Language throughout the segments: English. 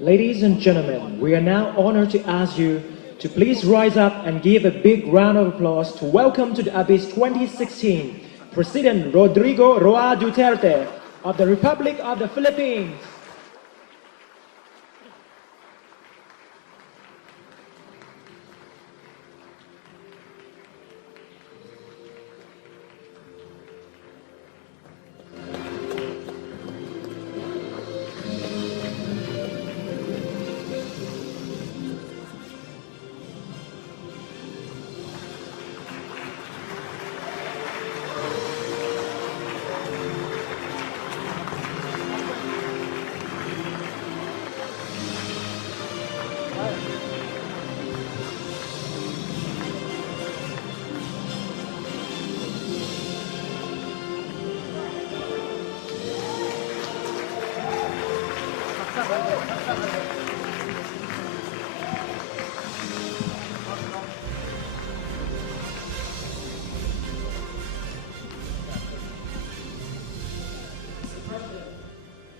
Ladies and gentlemen, we are now honored to ask you to please rise up and give a big round of applause to welcome to the Abyss 2016 President Rodrigo Roa Duterte of the Republic of the Philippines.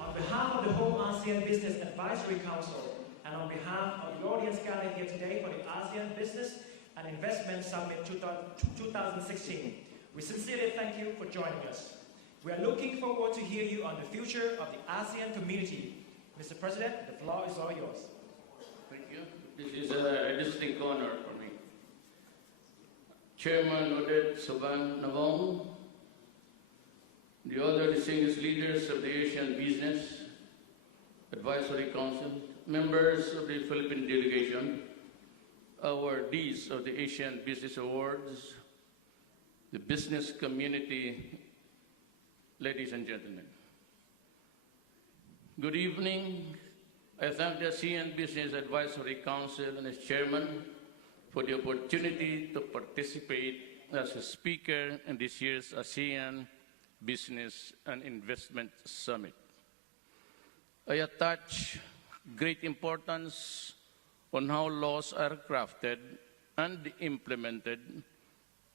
On behalf of the whole ASEAN Business Advisory Council and on behalf of the audience gathered here today for the ASEAN Business and Investment Summit 2016, we sincerely thank you for joining us. We are looking forward to hear you on the future of the ASEAN community. Mr. President, the floor is all yours. Thank you. This is a distinct honor for me. Chairman Odette Soban-Navong, the other distinguished leaders of the Asian Business Advisory Council, members of the Philippine delegation, awardees of the Asian Business Awards, the business community, ladies and gentlemen. Good evening. I thank the ASEAN Business Advisory Council and its chairman for the opportunity to participate as a speaker in this year's ASEAN Business and Investment Summit. I attach great importance on how laws are crafted and implemented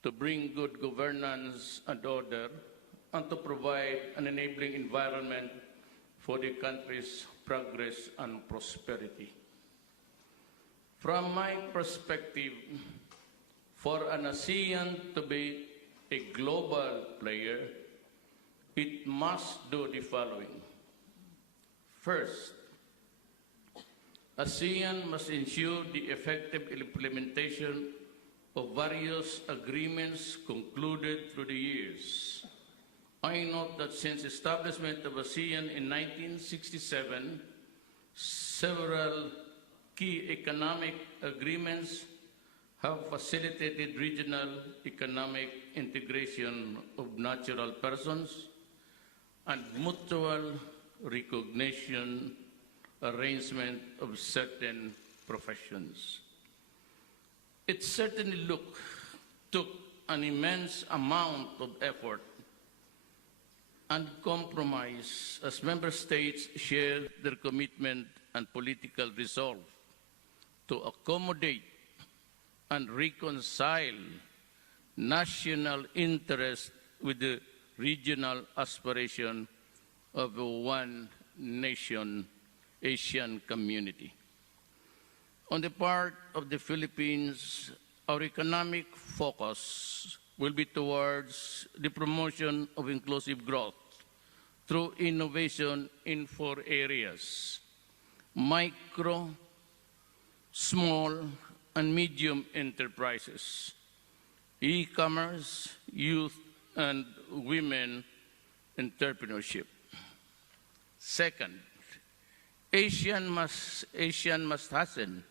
to bring good governance and order and to provide an enabling environment for the country's progress and prosperity. From my perspective, for an ASEAN to be a global player, it must do the following. First, ASEAN must ensure the effective implementation of various agreements concluded through the years. I note that since establishment of ASEAN in 1967, several key economic agreements have facilitated regional economic integration of natural persons and mutual recognition arrangement of certain professions. It certainly took an immense amount of effort and compromise as member states shared their commitment and political resolve to accommodate and reconcile national interest with the regional aspiration of a one-nation Asian community. On the part of the Philippines, our economic focus will be towards the promotion of inclusive growth through innovation in 4 areas: micro, small, and medium enterprises, e-commerce, youth, and women entrepreneurship. Second, ASEAN must hasten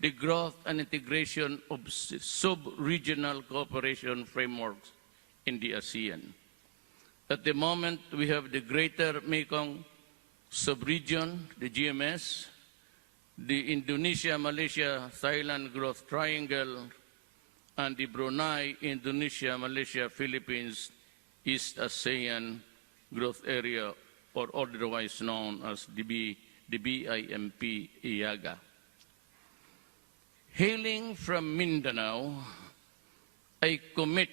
the growth and integration of sub-regional cooperation frameworks in the ASEAN. At the moment, we have the Greater Mekong Sub-Region, the GMS, the Indonesia, Malaysia, Thailand Growth Triangle, and the Brunei, Indonesia, Malaysia, Philippines, East ASEAN Growth Area, or otherwise known as the BIMP-IAGA. Hailing from Mindanao, I commit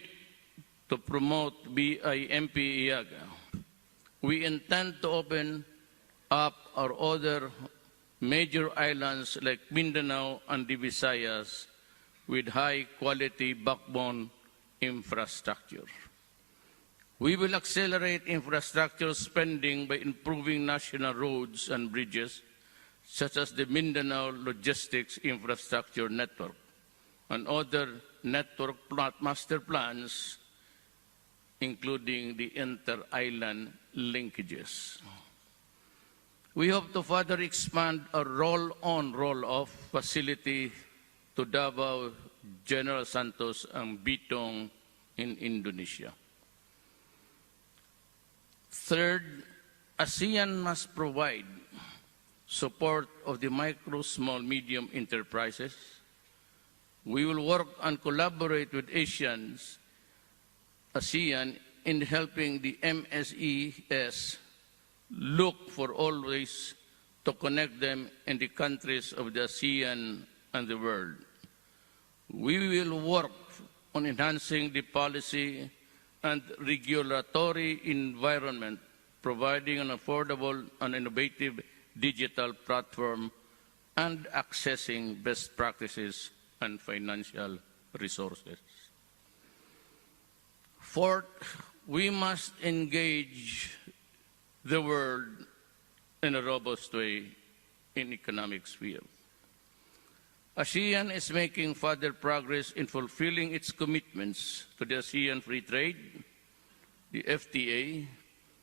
to promote BIMP-IAGA. We intend to open up our other major islands like Mindanao and the Visayas with high-quality backbone infrastructure. We will accelerate infrastructure spending by improving national roads and bridges, such as the Mindanao Logistics Infrastructure Network and other network master plans, including the inter-island linkages. We hope to further expand our roll-on, roll-off facility to Davao, General Santos, and Bitong in Indonesia. Third, ASEAN must provide support of the micro, small, medium enterprises. We will work and collaborate with ASEAN in helping the MSES look for all ways to connect them in the countries of the ASEAN and the world. We will work on enhancing the policy and regulatory environment, providing an affordable and innovative digital platform and accessing best practices and financial resources. Fourth, we must engage the world in a robust way in economic sphere. ASEAN is making further progress in fulfilling its commitments to the ASEAN Free Trade, the FTA,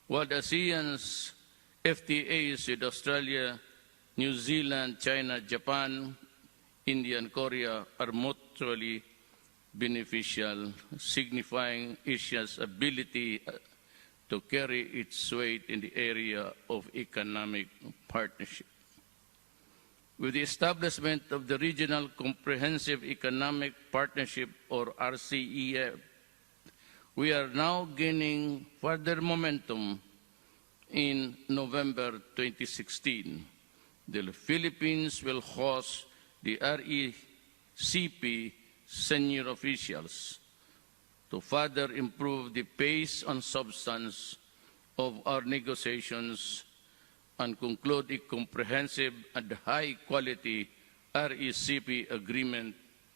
while the ASEAN's FTAs with Australia, New Zealand, China, Japan, India, and Korea are mutually beneficial, signifying Asia's ability to carry its weight in the area of economic partnership. With the establishment of the Regional Comprehensive Economic Partnership, or RCEP, we are now gaining further momentum. In November 2016, the Philippines will host the RCEP senior officials to further improve the pace and substance of our negotiations and conclude a comprehensive and high-quality RCEP agreement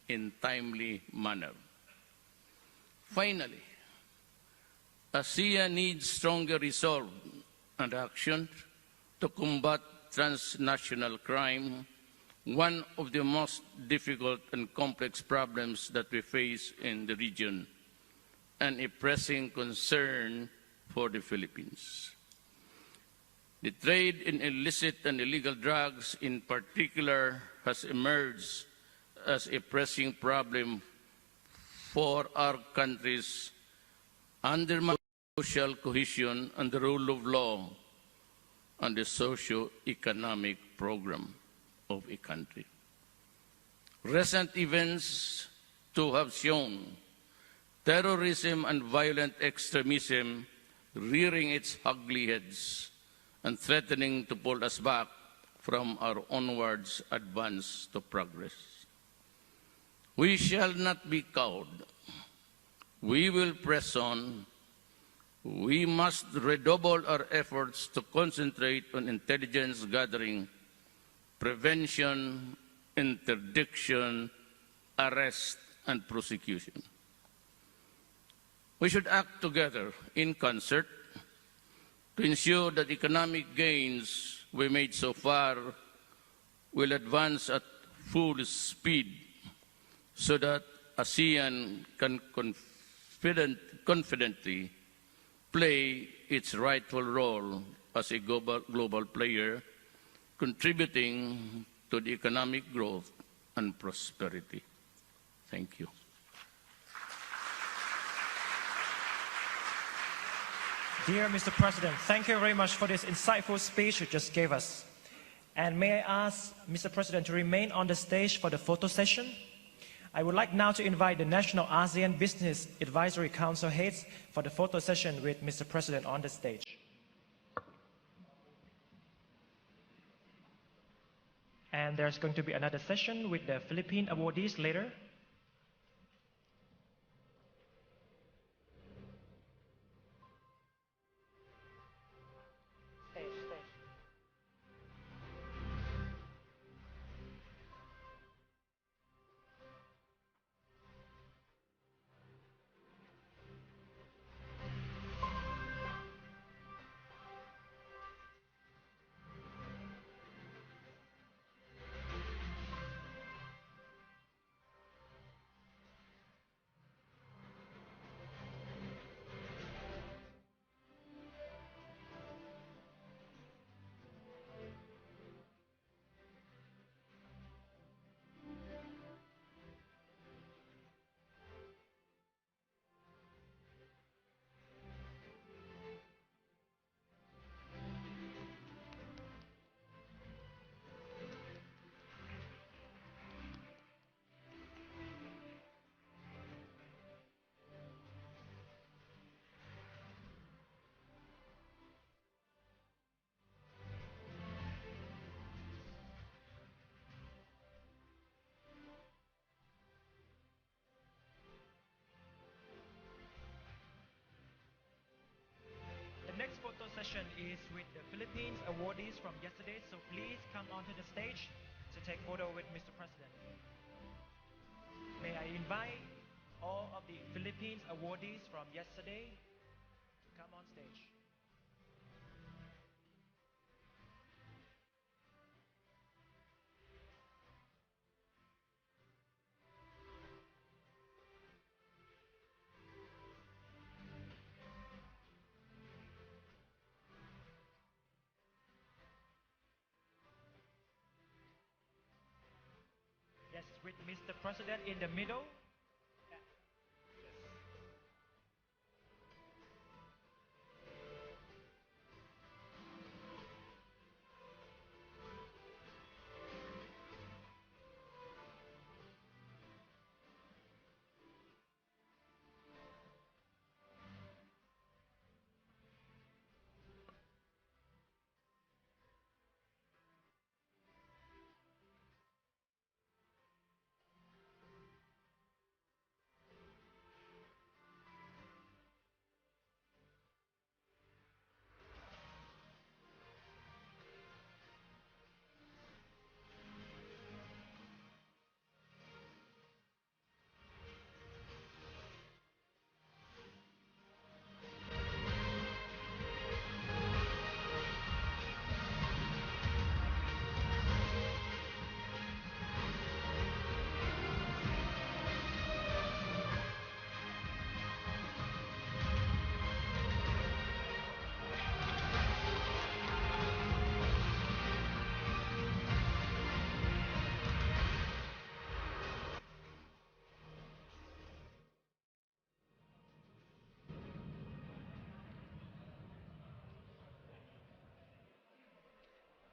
in timely manner. Finally, ASEAN needs stronger resolve and action to combat transnational crime, one of the most difficult and complex problems that we face in the region, and a pressing concern for the Philippines. The trade in illicit and illegal drugs in particular has emerged as a pressing problem for our countries, undermining social cohesion and the rule of law and the socio-economic program of a country. Recent events too have shown terrorism and violent extremism rearing its ugly heads and threatening to pull us back from our onwards advance to progress. We shall not be cowed. We will press on. We must redouble our efforts to concentrate on intelligence gathering, prevention, interdiction, arrest, and prosecution. We should act together in concert to ensure that economic gains we made so far will advance at full speed so that ASEAN can confidently play its rightful role as a global player, contributing to the economic growth and prosperity. Thank you. Dear Mr. President, thank you very much for this insightful speech you just gave us. And may I ask Mr. President to remain on the stage for the photo session? I would like now to invite the National ASEAN Business Advisory Council heads for the photo session with Mr. President on the stage. And there's going to be another session with the Philippine awardees later. is with the Philippines awardees from yesterday, so please come onto the stage to take photo with Mr. President. May I invite all of the Philippines awardees from yesterday to come on stage. Yes, with Mr. President in the middle. Yeah. Yes.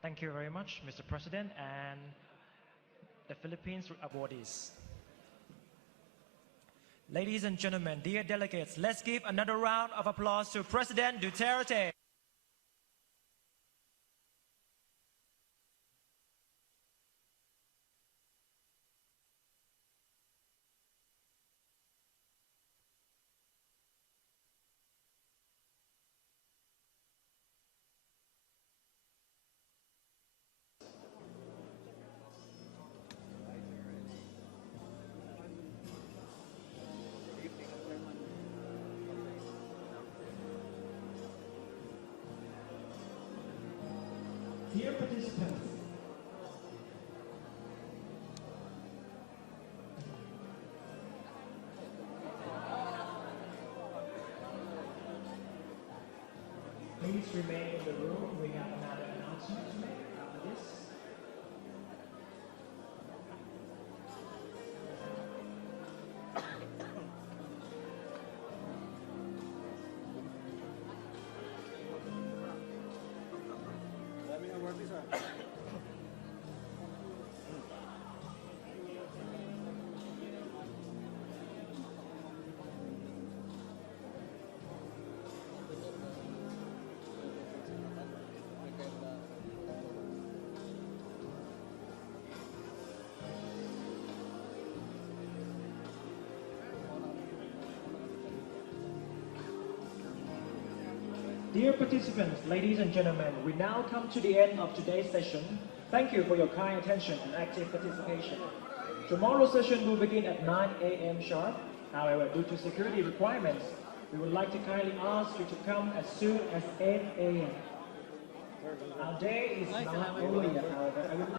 Thank you very much, Mr. President, and the Philippines awardees. Ladies and gentlemen, dear delegates, let's give another round of applause to President Duterte. Dear participants, please remain in the room. We have another announcement to make after this. Dear participants, ladies and gentlemen, we now come to the end of today's session. Thank you for your kind attention and active participation. Tomorrow's session will begin at 9 a.m. sharp. However, due to security requirements, we would like to kindly ask you to come as soon as 8 a.m. Our day is not over yet, however.